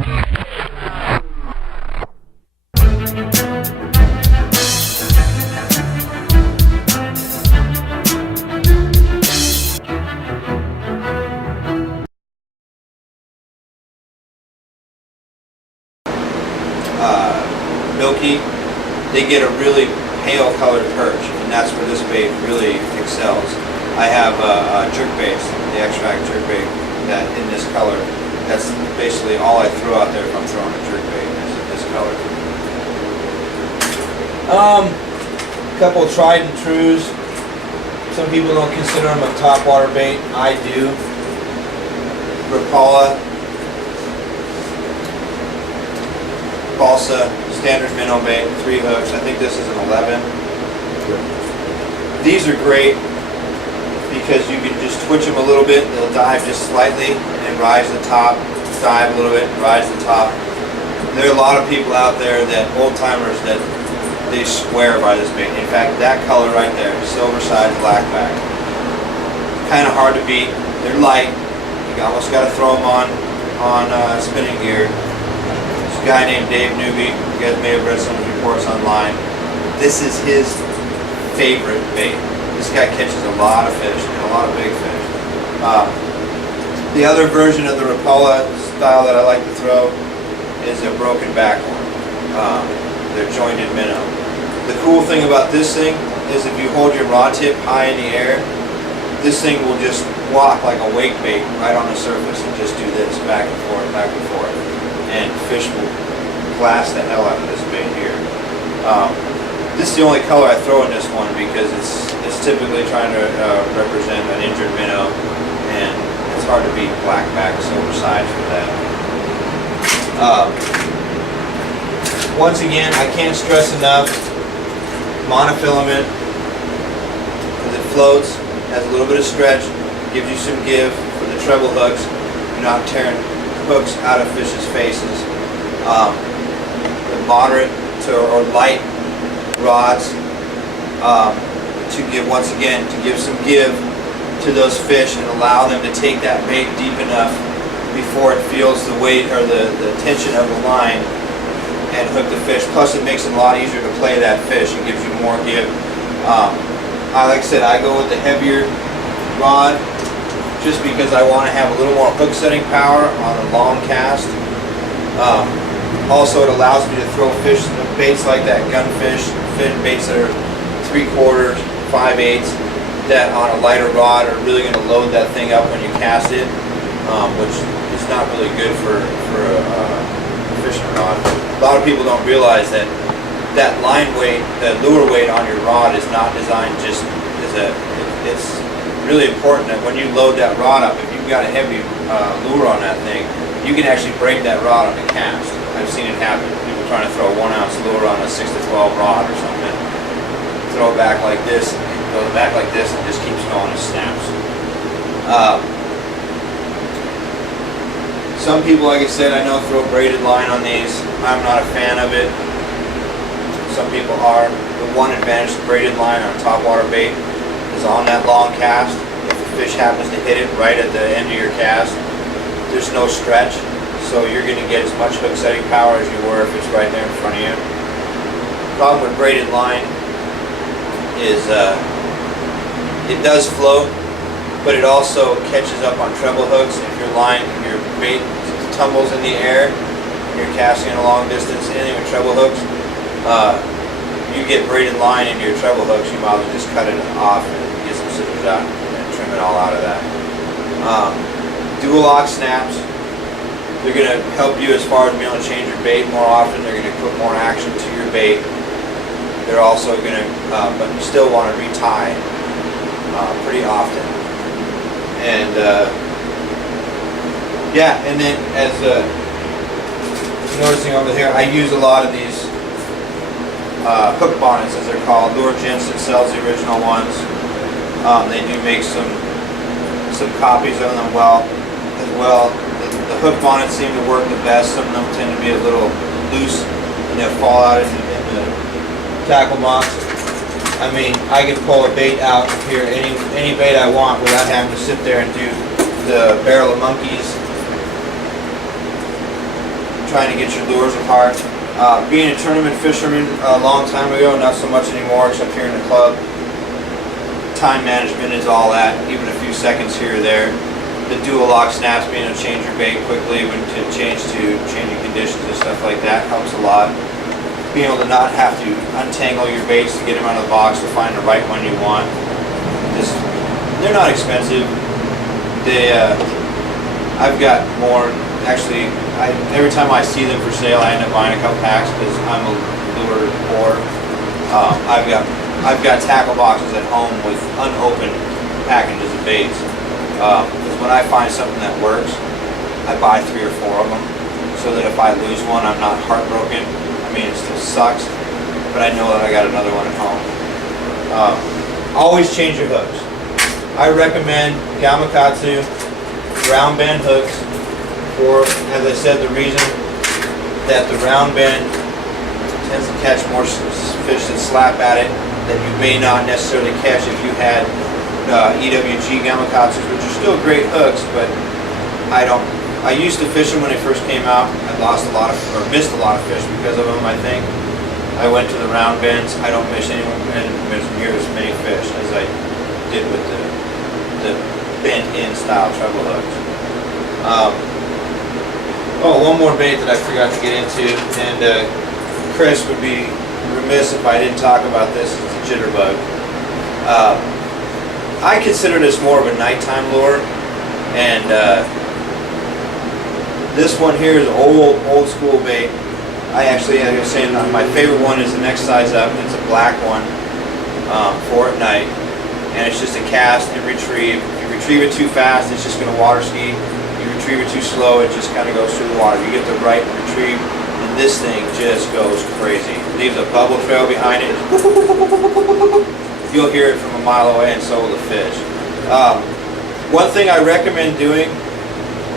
Milky, they get a really pale colored perch, and that's where this bait really excels. I have a jerkbait, the extract jerkbait, that in this color. That's basically all I throw out there if I'm throwing a jerkbait, is this color. A couple of tried and trues. Some people don't consider them a topwater bait. I do. Rapala, balsa, standard minnow bait, 3 hooks. I think this is an 11. These are great because you can just twitch them a little bit, they'll dive just slightly and rise to the top, dive a little bit, rise to the top. There are a lot of people out there, that old timers, that they swear by this bait. In fact, that color right there, silver side, black back, kind of hard to beat. They're light. You almost got to throw them on spinning gear. A guy named Dave Newby, you guys may have read some of his reports online. This is his favorite bait. This guy catches a lot of fish, and a lot of big fish. The other version of the Rapala style that I like to throw is a broken back one. They're jointed minnow. The cool thing about this thing is if you hold your rod tip high in the air, this thing will just walk like a wake bait right on the surface and just do this back and forth, and fish will blast the hell out of this bait here. This is the only color I throw in this one because it's typically trying to represent an injured minnow, and it's hard to beat black back silver sides for that. Once again, I can't stress enough, monofilament, because it floats, has a little bit of stretch, gives you some give for the treble hooks. You're not tearing hooks out of fish's faces. The moderate or light rods to give, once again, to give some give to those fish and allow them to take that bait deep enough before it feels the weight or the tension of the line and hook the fish. Plus it makes it a lot easier to play that fish and gives you more give. Like I said, I go with the heavier rod just because I want to have a little more hook setting power on a long cast. Also, it allows me to throw fish, baits like that, gunfish, baits that are 3/4, 5/8, that on a lighter rod are really going to load that thing up when you cast it, which is not really good for a fishing rod. A lot of people don't realize that line weight, that lure weight on your rod is not designed just as it's really important that when you load that rod up, if you've got a heavy lure on that thing, you can actually break that rod on the cast. I've seen it happen. People trying to throw a 1-ounce lure on a 6 to 12 rod or something. Throw it back like this, throw it back like this, and just keeps going and snaps. Some people, like I said, I know throw braided line on these. I'm not a fan of it. Some people are. The one advantage of braided line on a topwater bait is on that long cast. If the fish happens to hit it right at the end of your cast, there's no stretch, so you're going to get as much hook setting power as you were if it's right there in front of you. The problem with braided line is it does float, but it also catches up on treble hooks. If your bait tumbles in the air, you're casting a long distance, anything with treble hooks, you get braided line in your treble hooks, you might as well just cut it off and get some scissors out and trim it all out of that. Dual lock snaps, they're going to help you as far as being able to change your bait more often. They're going to put more action to your bait. They're also going to, but you still want to retie pretty often. And yeah, and then as noticing over here, I use a lot of these hook bonnets, as they're called. Lure Jensen sells the original ones. They do make some copies of them as well. The hook bonnets seem to work the best. Some of them tend to be a little loose and they'll fall out in the tackle box. I mean, I can pull a bait out here, any bait I want, without having to sit there and do the barrel of monkeys trying to get your lures apart. Being a tournament fisherman a long time ago, not so much anymore except here in the club, time management is all that, even a few seconds here or there. The dual lock snaps, being able to change your bait quickly when to changing conditions and stuff like that helps a lot. Being able to not have to untangle your baits to get them out of the box to find the right one you want. They're not expensive. I've got more. Actually, every time I see them for sale, I end up buying a couple packs because I'm a lure poor. I've got tackle boxes at home with unopened packages of baits. Because when I find something that works, I buy 3 or 4 of them, so that if I lose one, I'm not heartbroken. I mean, it still sucks, but I know that I got another one at home. Always change your hooks. I recommend Gamakatsu round bend hooks for, as I said, the reason that the round bend tends to catch more fish that slap at it that you may not necessarily catch if you had EWG Gamakatsus, which are still great hooks, but I used to fish them when they first came out. I lost a lot of, or missed a lot of fish because of them, I think. I went to the round bends. I don't miss near as many fish as I did with the bent-in style treble hooks. One more bait that I forgot to get into, and Chris would be remiss if I didn't talk about this, is the jitterbug. I consider this more of a nighttime lure, and this one here is old school bait. As I was saying, my favorite one is the next size up. It's a black one for at night, and it's just a cast and retrieve. If you retrieve it too fast, it's just going to water ski. You retrieve it too slow, it just kind of goes through the water. You get the right retrieve, and this thing just goes crazy. It leaves a bubble trail behind it. You'll hear it from a mile away, and so will the fish. One thing I recommend doing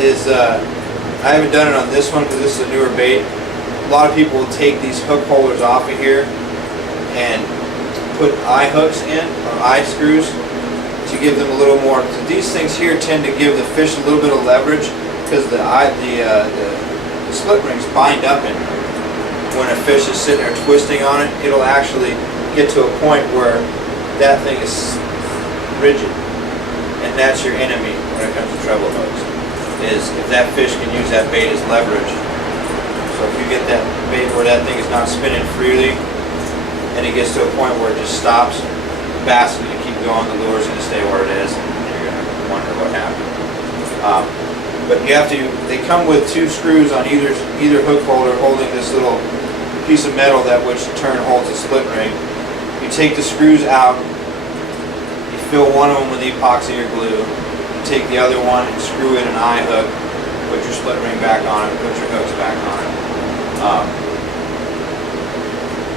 is, I haven't done it on this one because this is a newer bait. A lot of people will take these hook holders off of here and put eye hooks in, or eye screws, to give them a little more. So these things here tend to give the fish a little bit of leverage because the split rings bind up in them. When a fish is sitting there twisting on it, it'll actually get to a point where that thing is rigid, and that's your enemy when it comes to treble hooks, is if that fish can use that bait as leverage. So if you get that bait where that thing is not spinning freely and it gets to a point where it just stops, the bass is going to keep going, the lure is going to stay where it is, and you're going to wonder what happened. But you have to, they come with 2 screws on either hook holder holding this little piece of metal that which in turn holds a split ring. You take the screws out, you fill one of them with epoxy or glue, you take the other one and screw in an eye hook, put your split ring back on it, put your hooks back on it.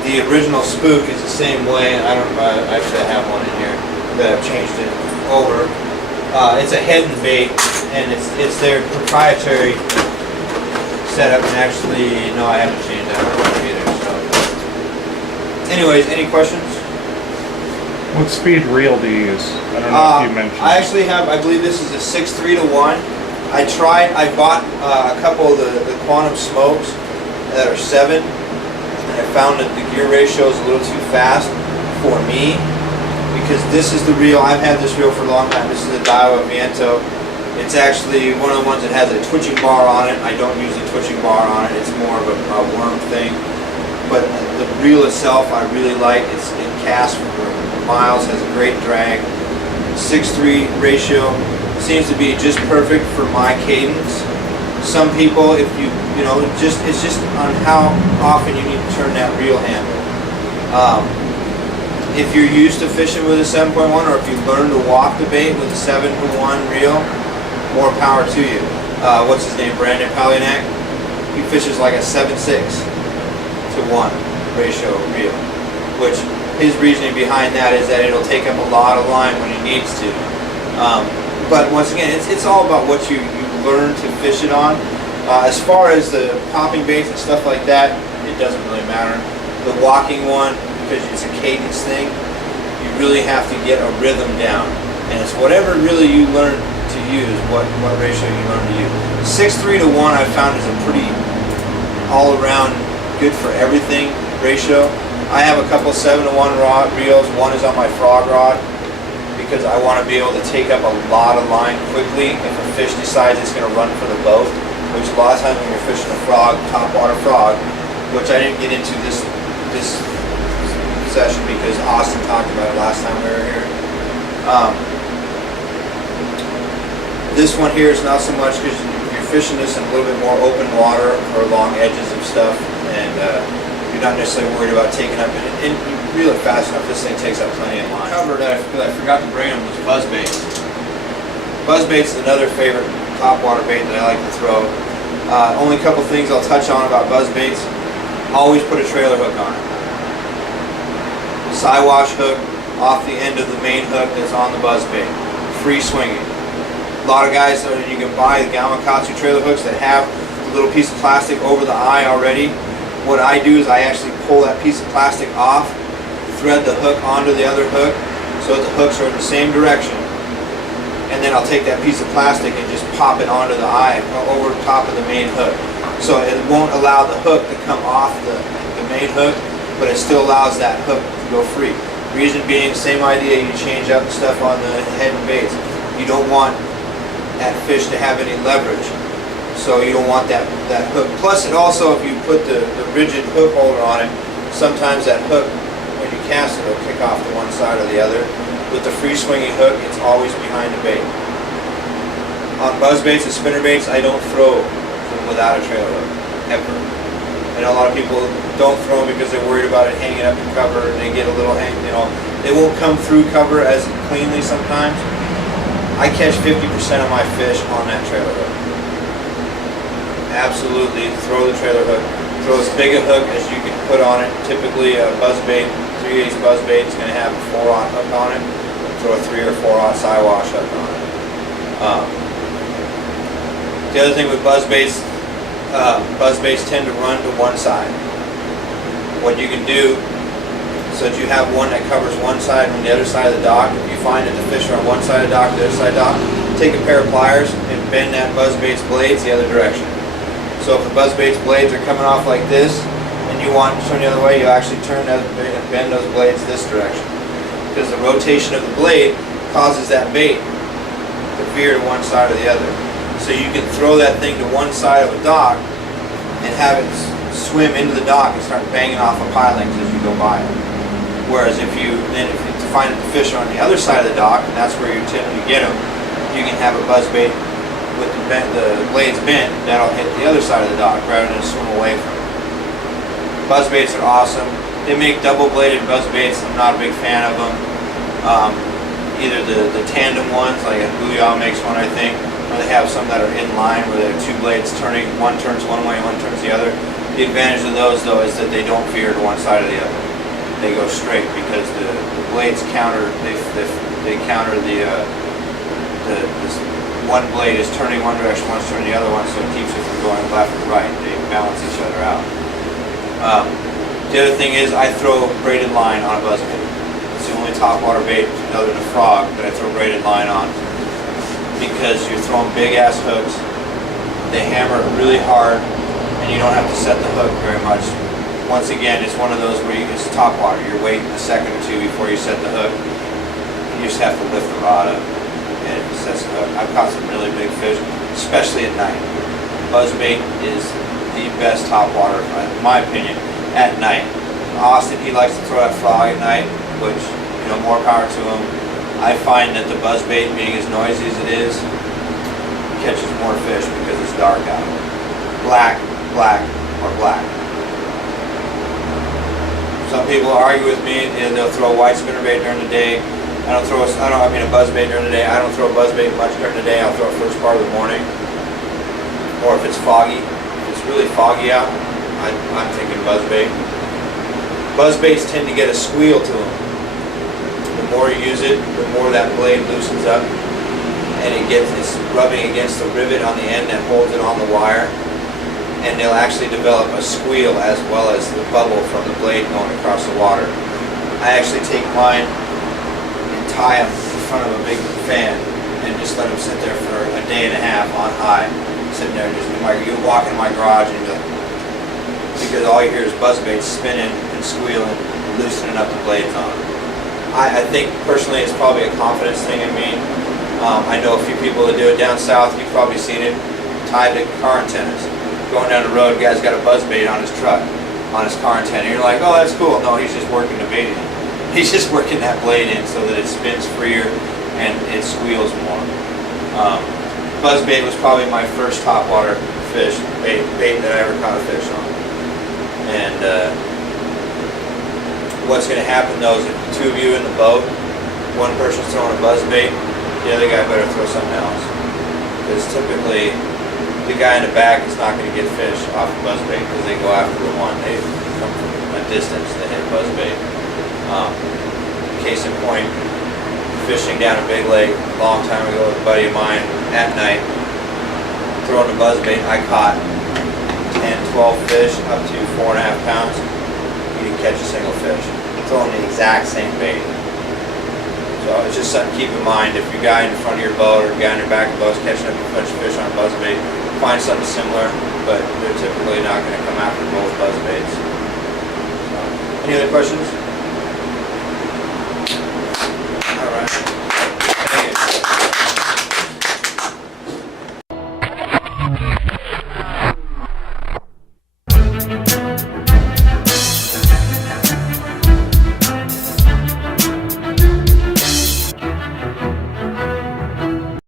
The original spook is the same way. Actually I have one in here that I've changed it over. It's a head and bait, and it's their proprietary setup, and actually, no, I haven't changed that one either. So, anyways, any questions? What speed reel do you use? I don't know if you mentioned. I actually have, I believe this is a 6.3 to 1. I bought a couple of the Quantum Smokes that are 7, and I found that the gear ratio is a little too fast for me, because this is the reel. I've had this reel for a long time. This is the Daiwa Viento. It's actually one of the ones that has a twitching bar on it. I don't use a twitching bar on it. It's more of a worm thing. But the reel itself I really like. It casts for miles, has a great drag. 6.3 ratio seems to be just perfect for my cadence. Some people, if it's just on how often you need to turn that reel handle. If you're used to fishing with a 7.1, or if you learn to walk the bait with a 7.1 reel, more power to you. What's his name? Brandon Palyanak? He fishes like a 7.6 to 1 ratio reel, which his reasoning behind that is that it'll take up a lot of line when he needs to. But once again, it's all about what you learn to fish it on. As far as the popping baits and stuff like that, it doesn't really matter. The walking one, because it's a cadence thing, you really have to get a rhythm down, and it's whatever really you learn to use, what ratio you learn to use. 6.3 to 1 I found is a pretty all around good for everything ratio. I have a couple 7-to-1 rod reels. One is on my frog rod because I want to be able to take up a lot of line quickly if a fish decides it's going to run for the boat, which a lot of times when you're fishing a frog, topwater frog, which I didn't get into this session because Austin talked about it last time we were here. This one here is not so much because you're fishing this in a little bit more open water or along edges of stuff, and you're not necessarily worried about taking up, and you reel it fast enough, this thing takes up plenty of line. Cover that I forgot to bring them was buzz baits. Buzz baits is another favorite topwater bait that I like to throw. Only a couple things I'll touch on about buzz baits. Always put a trailer hook on it. Siwash hook off the end of the main hook that's on the buzz bait. Free swinging. A lot of guys, you can buy the Gamakatsu trailer hooks that have a little piece of plastic over the eye already. What I do is I actually pull that piece of plastic off, thread the hook onto the other hook so that the hooks are in the same direction, and then I'll take that piece of plastic and just pop it onto the eye over top of the main hook. So it won't allow the hook to come off the main hook, but it still allows that hook to go free. Reason being, same idea, you change up the stuff on the head and baits. You don't want that fish to have any leverage, so you don't want that hook. Plus it also, if you put the rigid hook holder on it, sometimes that hook, when you cast it, will kick off to one side or the other. With the free swinging hook, it's always behind the bait. On buzz baits and spinner baits, I don't throw them without a trailer hook, ever. I know a lot of people don't throw them because they're worried about it hanging up in cover, and they get a little hang, they won't come through cover as cleanly sometimes. I catch 50% of my fish on that trailer hook. Absolutely, throw the trailer hook. Throw as big a hook as you can put on it. Typically a buzz bait, 3/8 buzz bait is going to have a 4/0 hook on it. Throw a 3 or 4/0 Siwash hook on it. The other thing with buzz baits tend to run to one side. What you can do, so that you have one that covers one side and the other side of the dock. If you find that the fish are on one side of the dock, the other side of the dock, take a pair of pliers and bend that buzz bait's blades the other direction. So if the buzz bait's blades are coming off like this, and you want to turn the other way, you actually turn that and bend those blades this direction. Because the rotation of the blade causes that bait to veer to one side or the other. So you can throw that thing to one side of a dock and have it swim into the dock and start banging off of pilings as you go by it. Whereas if you find that the fish are on the other side of the dock, and that's where you're tending to get them, you can have a buzz bait with the blades bent, that'll hit the other side of the dock rather than swim away from it. Buzz baits are awesome. They make double-bladed buzz baits. I'm not a big fan of them. Either the tandem ones, like Booyah makes one, I think, or they have some that are in line where they have two blades turning, one turns one way, one turns the other. The advantage of those, though, is that they don't veer to one side or the other. They go straight because the blades counter. They counter this one blade is turning one direction, one's turning the other one, so it keeps it from going left or right. They balance each other out. The other thing is I throw braided line on a buzz bait. It's the only topwater bait other than a frog that I throw braided line on, because you're throwing big ass hooks. They hammer it really hard, and you don't have to set the hook very much. Once again, it's one of those where it's topwater. You're waiting a second or two before you set the hook. You just have to lift the rod up, and it sets the hook. I've caught some really big fish, especially at night. Buzz bait is the best topwater, in my opinion, at night. Austin, he likes to throw that frog at night, which, more power to him. I find that the buzz bait, being as noisy as it is, catches more fish because it's dark out. Black, or black. Some people argue with me, they'll throw a white spinnerbait during the day. I mean a buzz bait during the day. I don't throw a buzz bait much during the day. I'll throw it first part of the morning. Or if it's foggy, if it's really foggy out, I'm thinking buzz bait. Buzz baits tend to get a squeal to them. The more you use it, the more that blade loosens up, and it's rubbing against the rivet on the end that holds it on the wire. And they'll actually develop a squeal as well as the bubble from the blade going across the water. I actually take mine and tie them in front of a big fan and just let them sit there for a day and a half on high, sitting there. You walk in my garage and you go, because all you hear is buzzbait spinning and squealing, loosening up the blades on them. I think personally it's probably a confidence thing in me. I know a few people that do it down south. You've probably seen it tied to car antennas. Going down the road, guy's got a buzzbait on his truck, on his car antenna. You're like, oh, that's cool. No, he's just working the bait in. He's just working that blade in so that it spins freer and it squeals more. Buzzbait was probably my first topwater fish, bait that I ever caught a fish on. And what's going to happen though is if the two of you in the boat, one person's throwing a buzzbait, the other guy better throw something else. Because typically, the guy in the back is not going to get fish off the buzzbait because they go after the one. They come from a distance to hit buzzbait. Case in point, fishing down a big lake a long time ago with a buddy of mine at night, throwing a buzzbait. I caught 10, 12 fish up to 4.5 pounds. He didn't catch a single fish. Throwing the exact same bait. So it's just something to keep in mind. If your guy in front of your boat or your guy in your back of the boat is catching up a bunch of fish on a buzzbait, find something similar, but they're typically not going to come after both buzzbaits. So, any other questions?